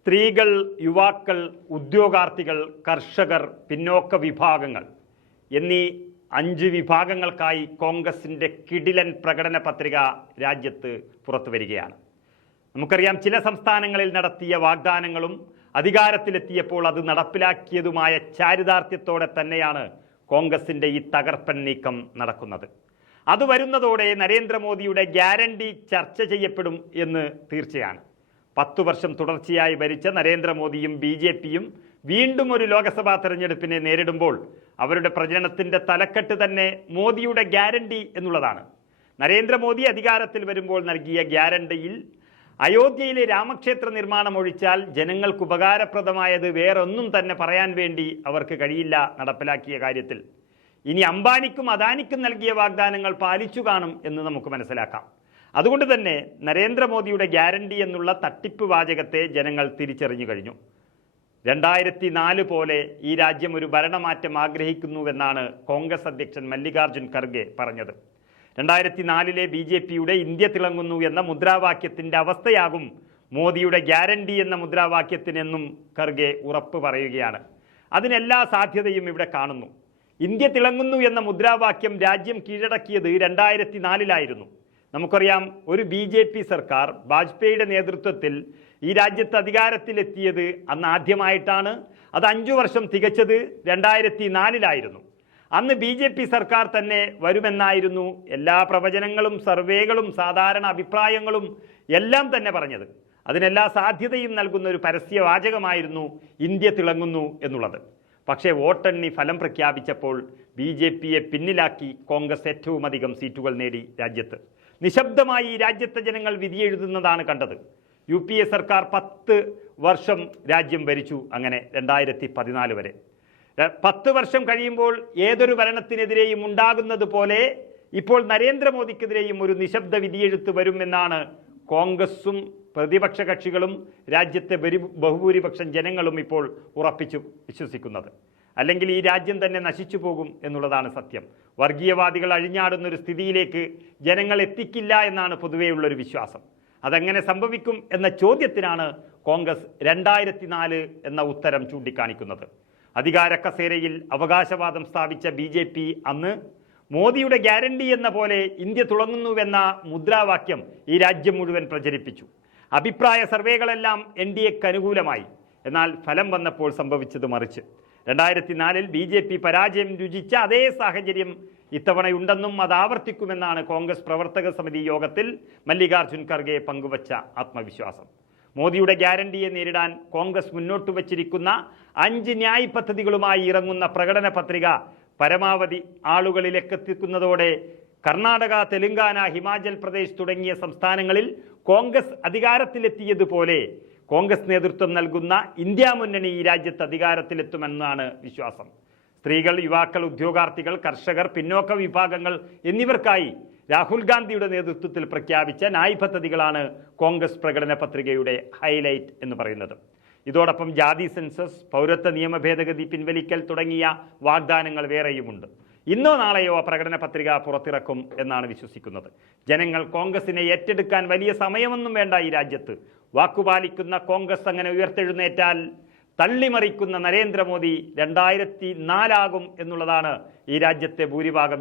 സ്ത്രീകൾ, യുവാക്കൾ, ഉദ്യോഗാർത്ഥികൾ, കർഷകർ, പിന്നോക്ക വിഭാഗങ്ങൾ എന്നീ 5 വിഭാഗങ്ങൾക്കായി കോൺഗ്രസിന്റെ കിടിലൻ പ്രകടന പത്രിക രാജ്യത്ത് പുറത്തുവരികയാണ്. നമുക്കറിയാം, ചില സംസ്ഥാനങ്ങളിൽ നടത്തിയ വാഗ്ദാനങ്ങളും അധികാരത്തിലെത്തിയപ്പോൾ അത് നടപ്പിലാക്കിയതുമായ ചാരിതാർത്ഥ്യത്തോടെ തന്നെയാണ് കോൺഗ്രസിന്റെ ഈ തകർപ്പൻ നീക്കം നടക്കുന്നത്. അത് വരുന്നതോടെ നരേന്ദ്രമോദിയുടെ ഗ്യാരണ്ടി ചർച്ച ചെയ്യപ്പെടും എന്ന് തീർച്ചയാണ്. 10 വർഷം തുടർച്ചയായി ഭരിച്ച നരേന്ദ്രമോദിയും BJPയും വീണ്ടും ഒരു ലോക്സഭാ തെരഞ്ഞെടുപ്പിനെ നേരിടുമ്പോൾ അവരുടെ പ്രചരണത്തിന്റെ തലക്കെട്ട് തന്നെ മോദിയുടെ ഗ്യാരണ്ടി എന്നുള്ളതാണ്. നരേന്ദ്രമോദി അധികാരത്തിൽ വരുമ്പോൾ നൽകിയ ഗ്യാരണ്ടിയിൽ അയോധ്യയിലെ രാമക്ഷേത്ര നിർമ്മാണം ഒഴിച്ചാൽ ജനങ്ങൾക്ക് ഉപകാരപ്രദമായത് വേറൊന്നും തന്നെ പറയാൻ വേണ്ടി അവർക്ക് കഴിയില്ല. നടപ്പിലാക്കിയ കാര്യത്തിൽ ഇനി അംബാനിക്കും അദാനിക്കും നൽകിയ വാഗ്ദാനങ്ങൾ പാലിച്ചു കാണും എന്ന് നമുക്ക് മനസ്സിലാക്കാം. അതുകൊണ്ട് തന്നെ നരേന്ദ്രമോദിയുടെ ഗ്യാരണ്ടി എന്നുള്ള തട്ടിപ്പ് വാചകത്തെ ജനങ്ങൾ തിരിച്ചറിഞ്ഞു കഴിഞ്ഞു. 2004 പോലെ ഈ രാജ്യം ഒരു ഭരണമാറ്റം ആഗ്രഹിക്കുന്നുവെന്നാണ് കോൺഗ്രസ് അധ്യക്ഷൻ മല്ലികാർജുൻ ഖർഗെ പറഞ്ഞത്. 2004 BJPയുടെ ഇന്ത്യ തിളങ്ങുന്നു എന്ന മുദ്രാവാക്യത്തിൻ്റെ അവസ്ഥയാകും മോദിയുടെ ഗ്യാരണ്ടി എന്ന മുദ്രാവാക്യത്തിനെന്നും ഖർഗെ ഉറപ്പ് പറയുകയാണ്. അതിനെല്ലാ സാധ്യതയും ഇവിടെ കാണുന്നു. ഇന്ത്യ തിളങ്ങുന്നു എന്ന മുദ്രാവാക്യം രാജ്യം കീഴടക്കിയത് 2004 നമുക്കറിയാം, ഒരു BJP സർക്കാർ വാജ്പേയിയുടെ നേതൃത്വത്തിൽ ഈ രാജ്യത്ത് അധികാരത്തിലെത്തിയത് അന്ന് ആദ്യമായിട്ടാണ്. അത് 5 വർഷം തികച്ചത് 2004 അന്ന് BJP സർക്കാർ തന്നെ വരുമെന്നായിരുന്നു എല്ലാ പ്രവചനങ്ങളും, സർവേകളും, സാധാരണ അഭിപ്രായങ്ങളും എല്ലാം തന്നെ പറഞ്ഞത്. അതിനെല്ലാ സാധ്യതയും നൽകുന്ന ഒരു പരസ്യവാചകമായിരുന്നു ഇന്ത്യ തിളങ്ങുന്നു എന്നുള്ളത്. പക്ഷേ വോട്ടെണ്ണി ഫലം പ്രഖ്യാപിച്ചപ്പോൾ BJPയെ പിന്നിലാക്കി കോൺഗ്രസ് ഏറ്റവും അധികം സീറ്റുകൾ നേടി രാജ്യത്ത്. നിശബ്ദമായി ഈ രാജ്യത്തെ ജനങ്ങൾ വിധിയെഴുതുന്നതാണ് കണ്ടത്. UPA സർക്കാർ 10 വർഷം രാജ്യം ഭരിച്ചു. അങ്ങനെ 2014 വരെ 10 വർഷം കഴിയുമ്പോൾ ഏതൊരു ഭരണത്തിനെതിരെയും ഉണ്ടാകുന്നത് പോലെ ഇപ്പോൾ നരേന്ദ്രമോദിക്കെതിരെയും ഒരു നിശബ്ദ വിധിയെഴുത്ത് വരുമെന്നാണ് കോൺഗ്രസും പ്രതിപക്ഷ കക്ഷികളും രാജ്യത്തെ ബഹുഭൂരിപക്ഷം ജനങ്ങളും ഇപ്പോൾ ഉറപ്പിച്ചു വിശ്വസിക്കുന്നത്. അല്ലെങ്കിൽ ഈ രാജ്യം തന്നെ നശിച്ചു പോകും എന്നുള്ളതാണ് സത്യം. വർഗീയവാദികൾ അഴിഞ്ഞാടുന്നൊരു സ്ഥിതിയിലേക്ക് ജനങ്ങൾ എത്തിക്കില്ല എന്നാണ് പൊതുവെയുള്ളൊരു വിശ്വാസം. അതെങ്ങനെ സംഭവിക്കും എന്ന ചോദ്യത്തിനാണ് കോൺഗ്രസ് 2004 എന്ന ഉത്തരം ചൂണ്ടിക്കാണിക്കുന്നത്. അധികാര കസേരയിൽ അവകാശവാദം സ്ഥാപിച്ച BJP അന്ന് മോദിയുടെ ഗ്യാരണ്ടി എന്ന പോലെ ഇന്ത്യ തുളങ്ങുന്നുവെന്ന മുദ്രാവാക്യം ഈ രാജ്യം മുഴുവൻ പ്രചരിപ്പിച്ചു. അഭിപ്രായ സർവേകളെല്ലാം NDAക്ക് അനുകൂലമായി. എന്നാൽ ഫലം വന്നപ്പോൾ സംഭവിച്ചത് മറിച്ച്. 2004 BJP പരാജയം രുചിച്ച അതേ സാഹചര്യം ഇത്തവണയുണ്ടെന്നും അത് ആവർത്തിക്കുമെന്നാണ് കോൺഗ്രസ് പ്രവർത്തക സമിതി യോഗത്തിൽ മല്ലികാർജുൻ ഖർഗെ പങ്കുവച്ച ആത്മവിശ്വാസം. മോദിയുടെ ഗ്യാരണ്ടിയെ നേരിടാൻ കോൺഗ്രസ് മുന്നോട്ട് വച്ചിരിക്കുന്ന 5 ന്യായ് പദ്ധതികളുമായി ഇറങ്ങുന്ന പ്രകടന പത്രിക പരമാവധി ആളുകളിലേക്ക് എത്തിക്കുന്നതോടെ കർണാടക, തെലങ്കാന, ഹിമാചൽ പ്രദേശ് തുടങ്ങിയ സംസ്ഥാനങ്ങളിൽ കോൺഗ്രസ് അധികാരത്തിലെത്തിയതുപോലെ കോൺഗ്രസ് നേതൃത്വം നൽകുന്ന ഇന്ത്യ മുന്നണി ഈ രാജ്യത്ത് അധികാരത്തിലെത്തുമെന്നാണ് വിശ്വാസം. സ്ത്രീകൾ, യുവാക്കൾ, ഉദ്യോഗാർത്ഥികൾ, കർഷകർ, പിന്നോക്ക വിഭാഗങ്ങൾ എന്നിവർക്കായി രാഹുൽ ഗാന്ധിയുടെ നേതൃത്വത്തിൽ പ്രഖ്യാപിച്ച ന്യായ് പദ്ധതികളാണ് കോൺഗ്രസ് പ്രകടന പത്രികയുടെ ഹൈലൈറ്റ് എന്ന് പറയുന്നത്. ഇതോടൊപ്പം ജാതി സെൻസസ്, പൗരത്വ നിയമ ഭേദഗതി പിൻവലിക്കൽ തുടങ്ങിയ വാഗ്ദാനങ്ങൾ വേറെയുമുണ്ട്. ഇന്നോ നാളെയോ ആ പ്രകടന പത്രിക പുറത്തിറക്കും എന്നാണ് വിശ്വസിക്കുന്നത്. ജനങ്ങൾ കോൺഗ്രസിനെ ഏറ്റെടുക്കാൻ വലിയ സമയമൊന്നും വേണ്ട. ഈ രാജ്യത്ത് വാക്കുപാലിക്കുന്ന കോൺഗ്രസ് അങ്ങനെ ഉയർത്തെഴുന്നേറ്റാൽ തള്ളിമറിക്കുന്ന നരേന്ദ്രമോദി 2004 ആകും എന്നുള്ളതാണ് ഈ രാജ്യത്തെ ഭൂരിഭാഗം